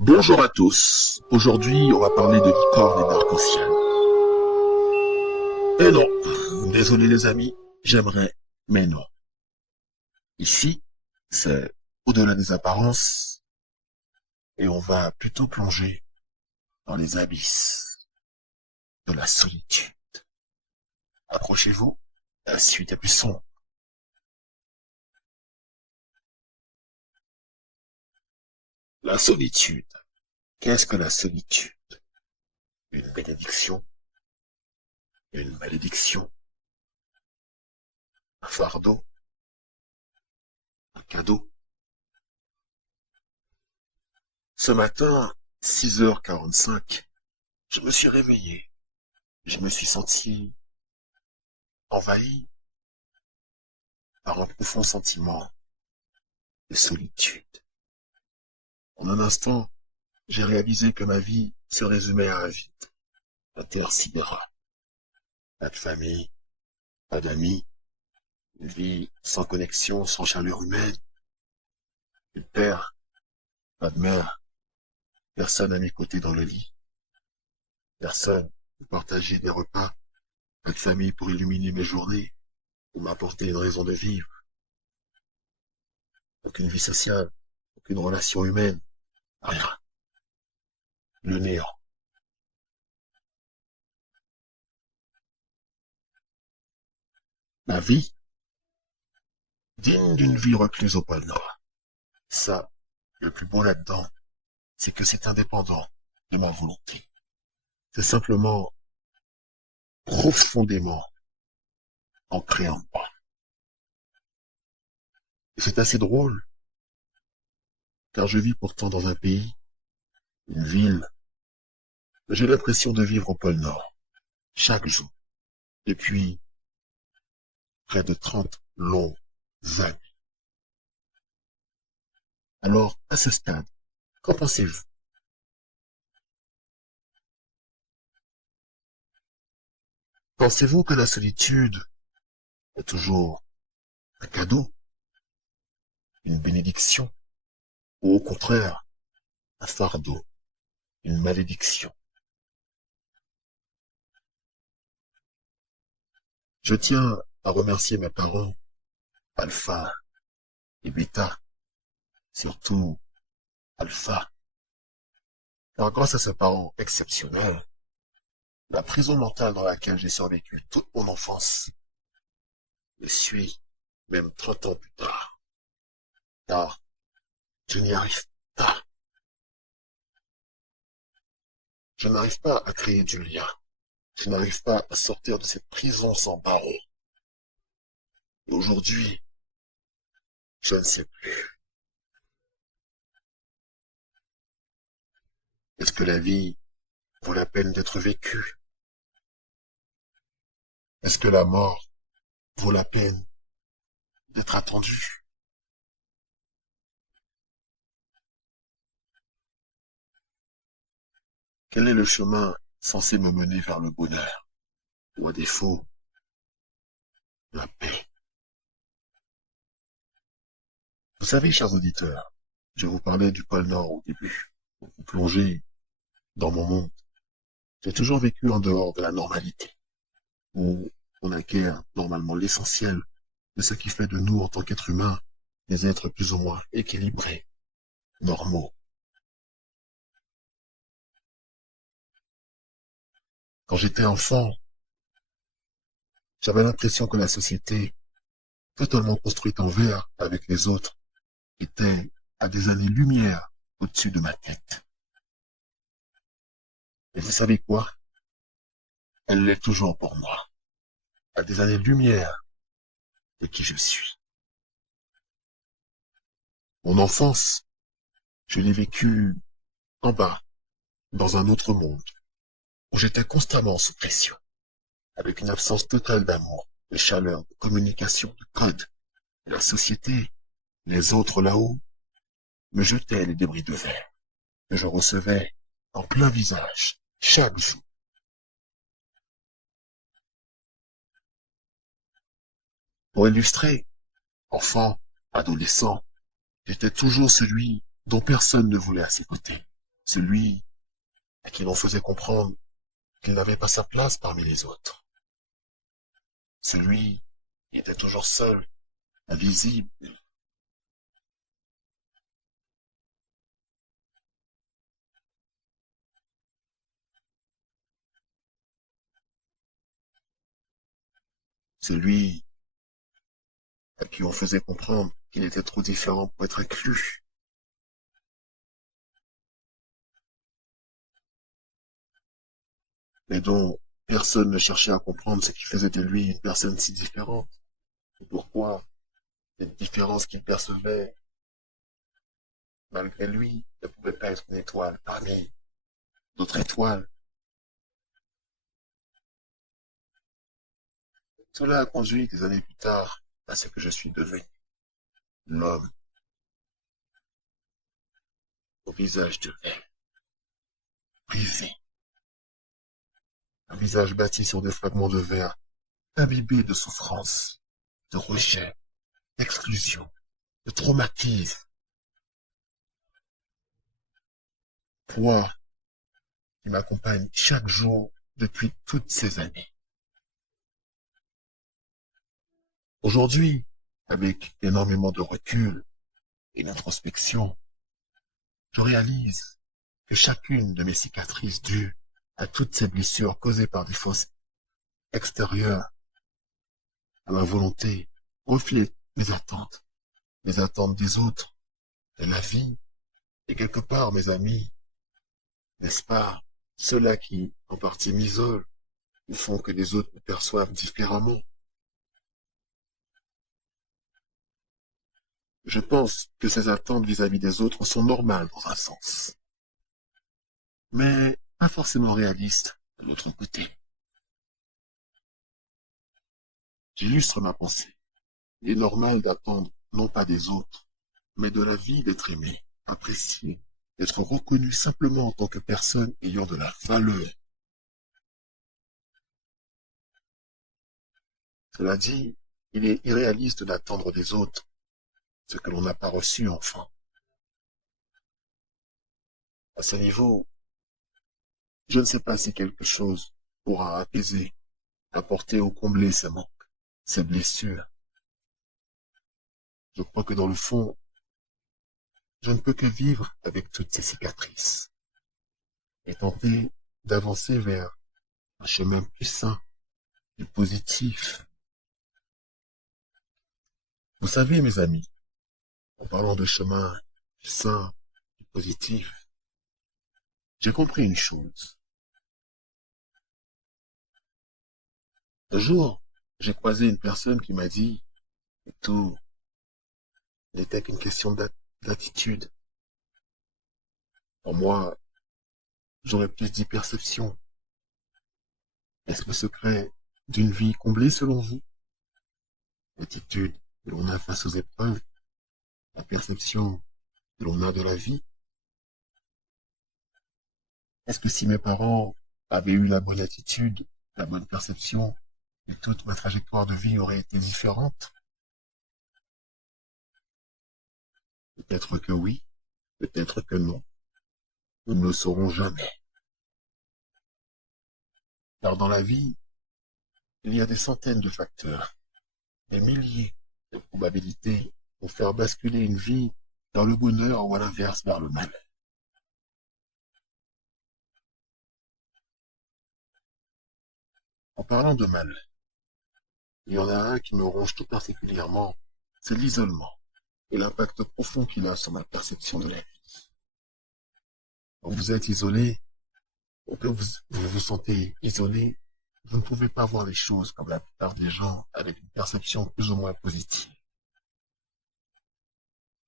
Bonjour à tous. Aujourd'hui, on va parler de licorne et d'arc-en-ciel. Et non, désolé les amis, j'aimerais, mais non. Ici, c'est au-delà des apparences et on va plutôt plonger dans les abysses de la solitude. Approchez-vous, la suite est plus sombre. La solitude. Qu'est-ce que la solitude? Une bénédiction, une malédiction, un fardeau, un cadeau. Ce matin, 6h45, je me suis réveillé. Je me suis senti envahi par un profond sentiment de solitude. En un instant, j'ai réalisé que ma vie se résumait à un vide. La terre sidéra. Pas de famille, pas d'amis, une vie sans connexion, sans chaleur humaine. Plus de père, pas de mère, personne à mes côtés dans le lit, personne pour partager des repas, pas de famille pour illuminer mes journées, pour m'apporter une raison de vivre, aucune vie sociale, aucune relation humaine, rien. Le néant. Ma vie, digne d'une vie recluse au pôle Nord. Ça, le plus beau là-dedans, c'est que c'est indépendant de ma volonté. C'est simplement profondément ancré en moi. Et c'est assez drôle, car je vis pourtant dans un pays, une ville, que j'ai l'impression de vivre au pôle Nord, chaque jour, depuis près de 30 longues années. Alors, à ce stade, qu'en pensez-vous? Pensez-vous que la solitude est toujours un cadeau, une bénédiction, ou au contraire, un fardeau, une malédiction? Je tiens à remercier mes parents, Alpha et Beta, surtout Alpha, car grâce à ces parents exceptionnels, la prison mentale dans laquelle j'ai survécu toute mon enfance me suit même 30 ans plus tard, car je n'y arrive pas. Je n'arrive pas à créer du lien. Je n'arrive pas à sortir de cette prison sans barreaux. Et aujourd'hui, je ne sais plus. Est-ce que la vie vaut la peine d'être vécue? Est-ce que la mort vaut la peine d'être attendue? Quel est le chemin censé me mener vers le bonheur? Ou à défaut, la paix? Vous savez, chers auditeurs, je vous parlais du pôle Nord au début. Pour vous plonger dans mon monde. J'ai toujours vécu en dehors de la normalité, où on acquiert normalement l'essentiel de ce qui fait de nous, en tant qu'êtres humains, des êtres plus ou moins équilibrés, normaux. Quand j'étais enfant, j'avais l'impression que la société, totalement construite en verre avec les autres, était à des années-lumière au-dessus de ma tête. Et vous savez quoi? Elle l'est toujours pour moi, à des années-lumière de qui je suis. Mon enfance, je l'ai vécue en bas, dans un autre monde, où j'étais constamment sous pression, avec une absence totale d'amour, de chaleur, de communication, de code. Et la société, les autres là-haut, me jetaient les débris de verre que je recevais en plein visage, chaque jour. Pour illustrer, enfant, adolescent, j'étais toujours celui dont personne ne voulait à ses côtés. celui à qui l'on faisait comprendre qu'il n'avait pas sa place parmi les autres, celui qui était toujours seul, invisible, celui à qui on faisait comprendre qu'il était trop différent pour être inclus, mais dont personne ne cherchait à comprendre ce qui faisait de lui une personne si différente, et pourquoi cette différence qu'il percevait, malgré lui, ne pouvait pas être une étoile parmi d'autres étoiles. Cela a conduit des années plus tard à ce que je suis devenu, l'homme au visage de verre, brisé, un visage bâti sur des fragments de verre, imbibé de souffrance, de rejet, d'exclusion, de traumatisme, poids qui m'accompagne chaque jour depuis toutes ces années. Aujourd'hui, avec énormément de recul et d'introspection, je réalise que chacune de mes cicatrices dues à toutes ces blessures causées par des forces extérieures à ma volonté reflète mes attentes des autres, de la vie, et quelque part mes amis, n'est-ce pas, ceux-là qui, en partie, m'isolent ou font que les autres me perçoivent différemment. Je pense que ces attentes vis-à-vis des autres sont normales dans un sens, mais pas forcément réalistes de l'autre côté. J'illustre ma pensée. Il est normal d'attendre non pas des autres, mais de la vie d'être aimé, apprécié, d'être reconnu simplement en tant que personne ayant de la valeur. Cela dit, il est irréaliste d'attendre des autres ce que l'on n'a pas reçu enfin. À ce niveau, je ne sais pas si quelque chose pourra apaiser, apporter ou combler ces manques, ces blessures. Je crois que dans le fond, je ne peux que vivre avec toutes ces cicatrices et tenter d'avancer vers un chemin plus sain, plus positif. Vous savez, mes amis, en parlant de chemin plus sain, plus positif, j'ai compris une chose. Un jour, j'ai croisé une personne qui m'a dit que tout n'était qu'une question d'attitude. Pour moi, j'aurais plus dit perception. Est-ce le secret d'une vie comblée selon vous? L'attitude que l'on a face aux épreuves, la perception que l'on a de la vie. Est-ce que si mes parents avaient eu la bonne attitude, la bonne perception, et toute ma trajectoire de vie aurait été différente? Peut-être que oui, peut-être que non. Nous ne le saurons jamais. Car dans la vie, il y a des centaines de facteurs, des milliers de probabilités pour faire basculer une vie dans le bonheur ou à l'inverse vers le mal. En parlant de mal, il y en a un qui me ronge tout particulièrement, c'est l'isolement et l'impact profond qu'il a sur ma perception de la vie. Quand vous êtes isolé, ou que vous vous sentez isolé, vous ne pouvez pas voir les choses comme la plupart des gens avec une perception plus ou moins positive.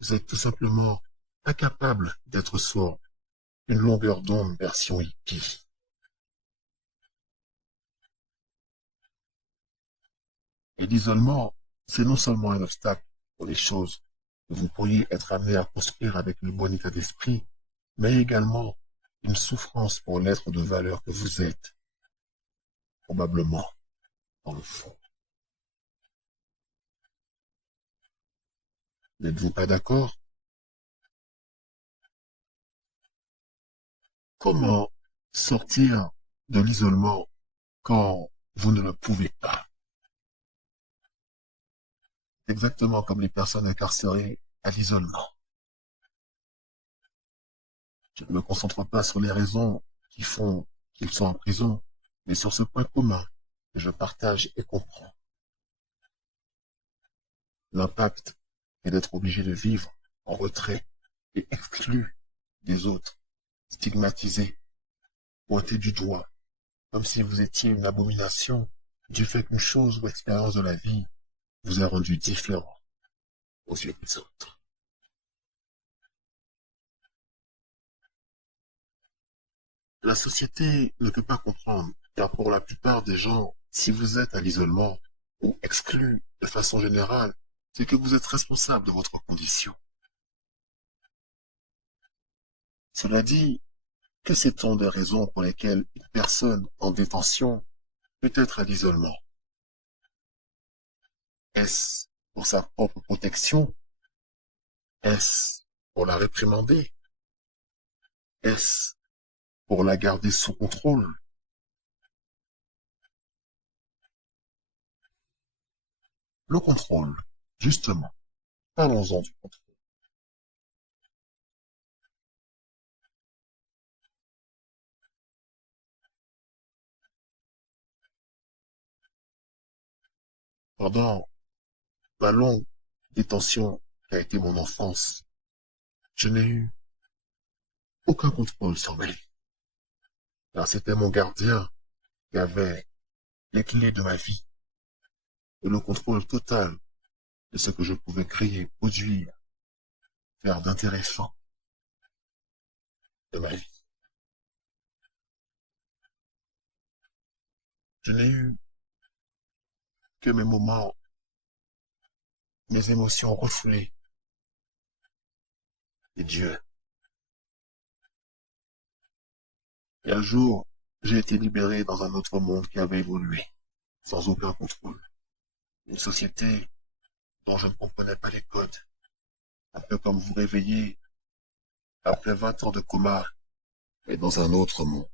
Vous êtes tout simplement incapable d'être sur une longueur d'onde version hippie. Et l'isolement, c'est non seulement un obstacle pour les choses que vous pourriez être amené à construire avec le bon état d'esprit, mais également une souffrance pour l'être de valeur que vous êtes, probablement, dans le fond. N'êtes-vous pas d'accord? Comment sortir de l'isolement quand vous ne le pouvez pas? Exactement comme les personnes incarcérées à l'isolement. Je ne me concentre pas sur les raisons qui font qu'ils sont en prison, mais sur ce point commun que je partage et comprends. L'impact est d'être obligé de vivre en retrait et exclu des autres, stigmatisé, pointé du doigt, comme si vous étiez une abomination du fait qu'une chose ou expérience de la vie vous a rendu différent aux yeux des autres. La société ne peut pas comprendre, car pour la plupart des gens, si vous êtes à l'isolement ou exclu de façon générale, c'est que vous êtes responsable de votre condition. Cela dit, que sait-on des raisons pour lesquelles une personne en détention peut être à l'isolement? Est-ce pour sa propre protection? Est-ce pour la réprimander? Est-ce pour la garder sous contrôle? Le contrôle, justement, parlons-en du contrôle. Pendant ma longue détention qui a été mon enfance, je n'ai eu aucun contrôle sur ma vie, car c'était mon gardien qui avait les clés de ma vie et le contrôle total de ce que je pouvais créer, produire, faire d'intéressant de ma vie. Je n'ai eu que mes moments, mes émotions refoulées. Et Dieu. Et un jour, j'ai été libéré dans un autre monde qui avait évolué, sans aucun contrôle. Une société dont je ne comprenais pas les codes. Un peu comme vous réveiller après 20 ans de coma, mais dans un autre monde.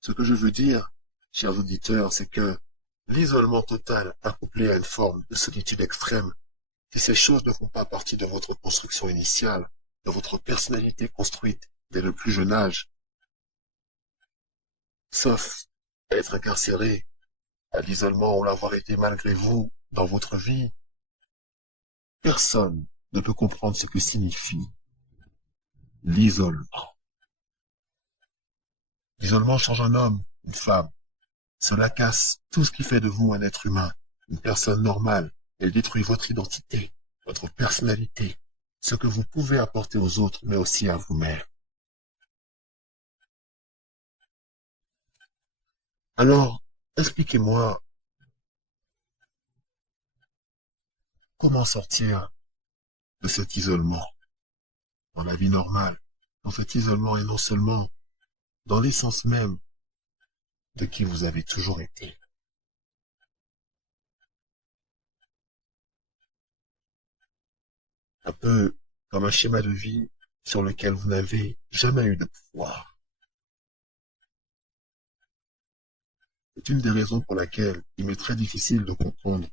Ce que je veux dire, chers auditeurs, c'est que l'isolement total accouplé à une forme de solitude extrême, si ces choses ne font pas partie de votre construction initiale, de votre personnalité construite dès le plus jeune âge, sauf à être incarcéré, à l'isolement ou l'avoir été malgré vous dans votre vie, personne ne peut comprendre ce que signifie l'isolement. L'isolement change un homme, une femme. Cela casse tout ce qui fait de vous un être humain, une personne normale. Elle détruit votre identité, votre personnalité, ce que vous pouvez apporter aux autres, mais aussi à vous-même. Alors, expliquez-moi comment sortir de cet isolement dans la vie normale, dans cet isolement et non seulement dans l'essence même de qui vous avez toujours été. Un peu comme un schéma de vie sur lequel vous n'avez jamais eu de pouvoir. C'est une des raisons pour laquelle il m'est très difficile de comprendre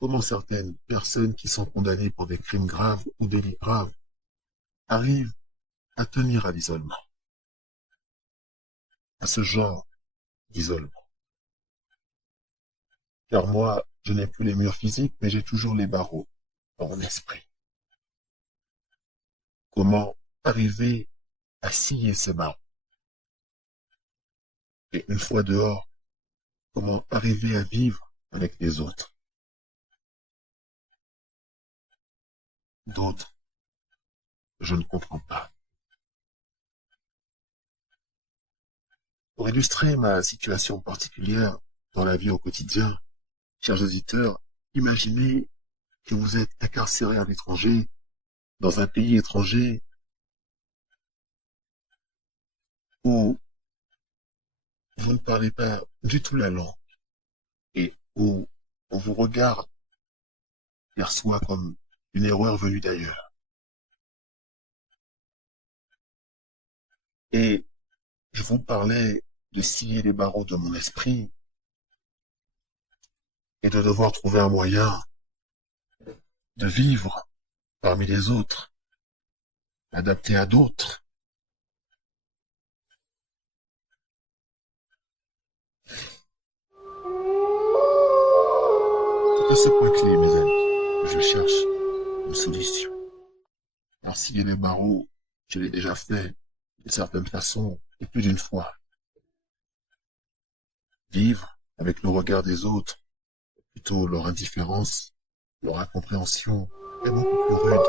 comment certaines personnes qui sont condamnées pour des crimes graves ou délits graves arrivent à tenir à l'isolement, à ce genre d'isolement. Car moi, je n'ai plus les murs physiques, mais j'ai toujours les barreaux dans mon esprit. Comment arriver à scier ces barreaux? Et une fois dehors, comment arriver à vivre avec les autres? D'autres, je ne comprends pas. Pour illustrer ma situation particulière dans la vie au quotidien, chers auditeurs, imaginez que vous êtes incarcéré à l'étranger, dans un pays étranger, où vous ne parlez pas du tout la langue et où on vous regarde, perçoit comme une erreur venue d'ailleurs. Et je vous parlais de scier les barreaux de mon esprit et de devoir trouver un moyen de vivre parmi les autres, adapté à d'autres. C'est à ce point clé, mes amis, que je cherche une solution. Alors, scier les barreaux, je l'ai déjà fait d'une certaine façon et plus d'une fois. Vivre avec le regard des autres, plutôt leur indifférence, leur incompréhension, est beaucoup plus rude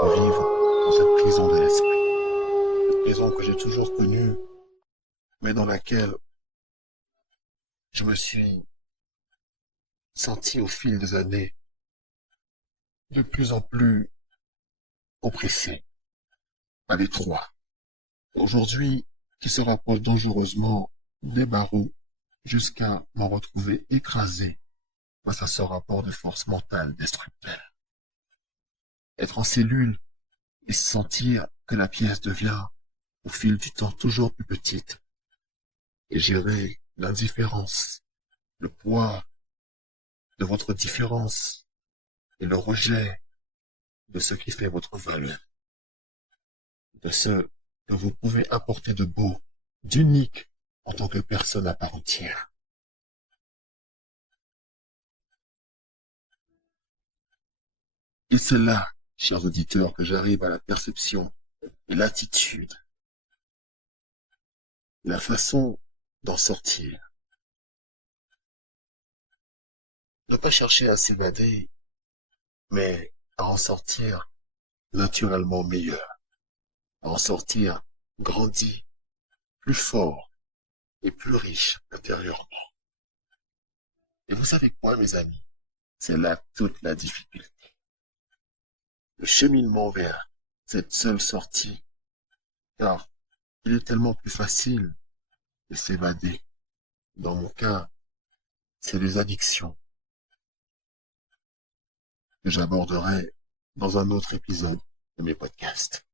que vivre dans cette prison de l'esprit. Cette prison que j'ai toujours connue, mais dans laquelle je me suis senti au fil des années de plus en plus oppressé, à l'étroit. Aujourd'hui, qui se rapproche dangereusement des barreaux jusqu'à m'en retrouver écrasé face à ce rapport de force mentale destructeur. Être en cellule et sentir que la pièce devient au fil du temps toujours plus petite et gérer l'indifférence, le poids de votre différence et le rejet de ce qui fait votre valeur, de ce que vous pouvez apporter de beau, d'unique en tant que personne à part entière. Et c'est là, chers auditeurs, que j'arrive à la perception et l'attitude, la façon d'en sortir. Ne pas chercher à s'évader, mais à en sortir naturellement meilleur, à en sortir grandi, plus fort et plus riche intérieurement. Et vous savez quoi, mes amis? C'est là toute la difficulté. Le cheminement vers cette seule sortie, car il est tellement plus facile de s'évader. Dans mon cas, c'est les addictions que j'aborderai dans un autre épisode de mes podcasts.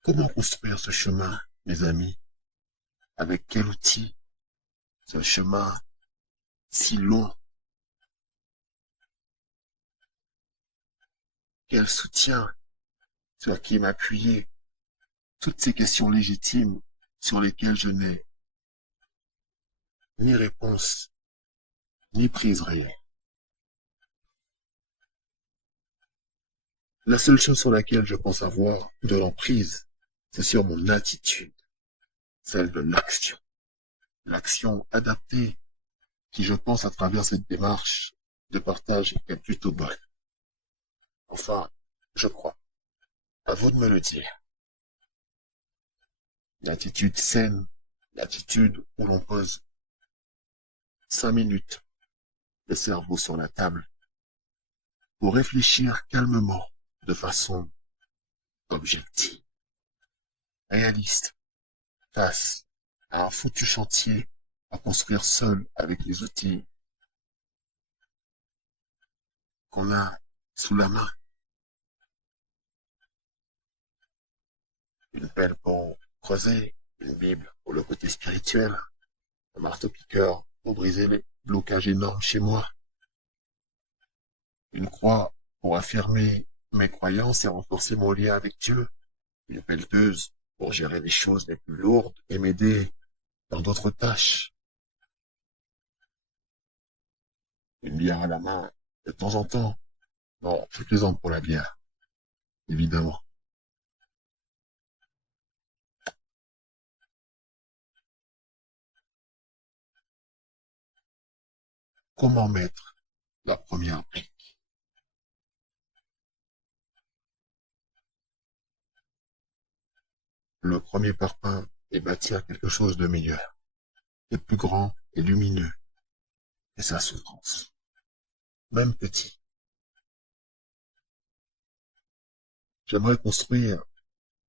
Comment construire ce chemin, mes amis? Avec quel outil? Ce chemin si long. Quel soutien? Sur qui m'appuyer? Toutes ces questions légitimes sur lesquelles je n'ai ni réponse, ni prise réelle. La seule chose sur laquelle je pense avoir de l'emprise, c'est sur mon attitude, celle de l'action. L'action adaptée qui, je pense, à travers cette démarche de partage est plutôt bonne. Enfin, je crois. À vous de me le dire. L'attitude saine, l'attitude où l'on pose 5 minutes le cerveau sur la table pour réfléchir calmement de façon objective, réaliste, face à un foutu chantier à construire seul avec les outils qu'on a sous la main. Une pelle pour creuser, une Bible pour le côté spirituel, un marteau-piqueur pour briser les blocages énormes chez moi, une croix pour affirmer mes croyances et renforcer mon lien avec Dieu, une pelleteuse pour gérer les choses les plus lourdes et m'aider dans d'autres tâches, une bière à la main de temps en temps. Non, je plaisante pour la bière, évidemment. Comment mettre la première brique? Le premier parpaing est bâtir quelque chose de meilleur, de plus grand et lumineux, et sa souffrance. Même petit. J'aimerais construire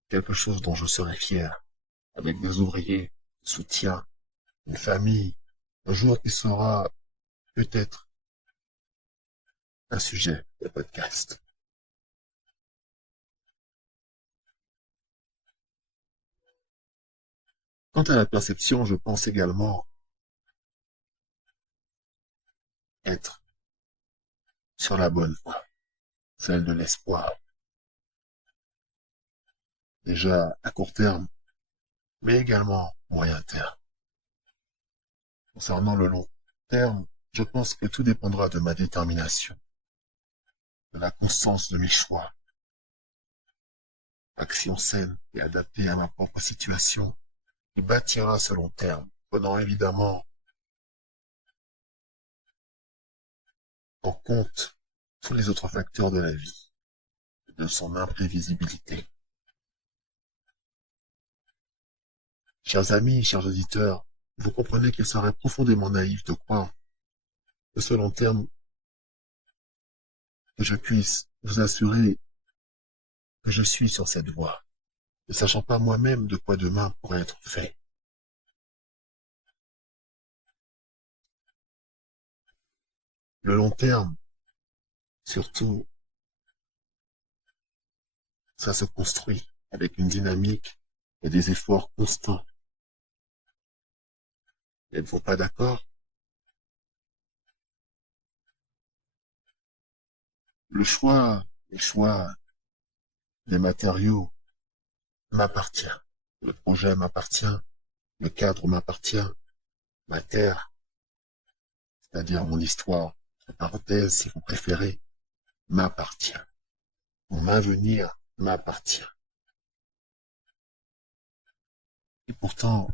quelque chose dont je serais fier, avec des ouvriers, soutien, une famille, un jour qui sera peut-être un sujet de podcast. Quant à la perception, je pense également être sur la bonne voie, celle de l'espoir, déjà à court terme, mais également moyen terme. Concernant le long terme, je pense que tout dépendra de ma détermination, de la constance de mes choix, action saine et adaptée à ma propre situation, qui bâtira ce long terme, prenant évidemment en compte tous les autres facteurs de la vie, de son imprévisibilité. Chers amis, chers auditeurs, vous comprenez qu'il serait profondément naïf de croire que ce long terme, que je puisse vous assurer que je suis sur cette voie, ne sachant pas moi-même de quoi demain pourrait être fait. Le long terme, surtout, ça se construit avec une dynamique et des efforts constants. N'êtes-vous pas d'accord? Les choix des matériaux m'appartient. Le projet m'appartient, le cadre m'appartient, ma terre, c'est-à-dire mon histoire, entre parenthèses si vous préférez, m'appartient. Mon avenir m'appartient. Et pourtant,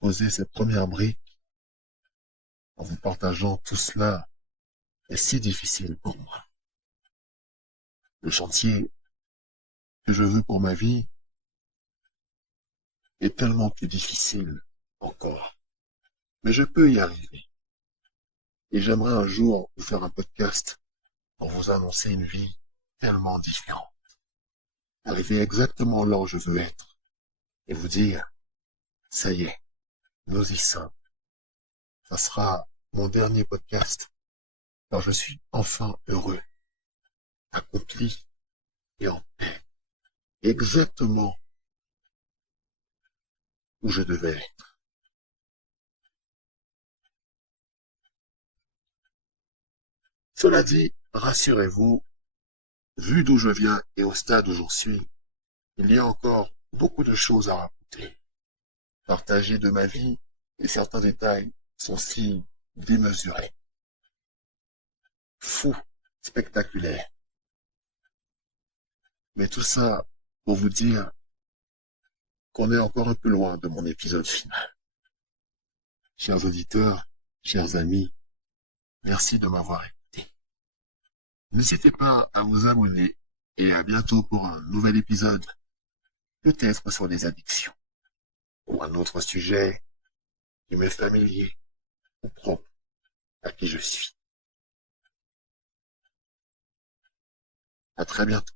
poser cette première brique en vous partageant tout cela est si difficile pour moi. Le chantier que je veux pour ma vie est tellement plus difficile encore. Mais je peux y arriver. Et j'aimerais un jour vous faire un podcast pour vous annoncer une vie tellement différente. Arriver exactement là où je veux être et vous dire, ça y est, nous y sommes. Ça sera mon dernier podcast car je suis enfin heureux, accompli et en paix, exactement où je devais être. Cela dit, rassurez-vous, vu d'où je viens et au stade où j'en suis, il y a encore beaucoup de choses à raconter. Partager de ma vie et certains détails sont si démesurés, fous, spectaculaires. Mais tout ça pour vous dire qu'on est encore un peu loin de mon épisode final. Chers auditeurs, chers amis, merci de m'avoir écouté. N'hésitez pas à vous abonner et à bientôt pour un nouvel épisode, peut-être sur les addictions, ou un autre sujet qui m'est familier ou propre à qui je suis. À très bientôt.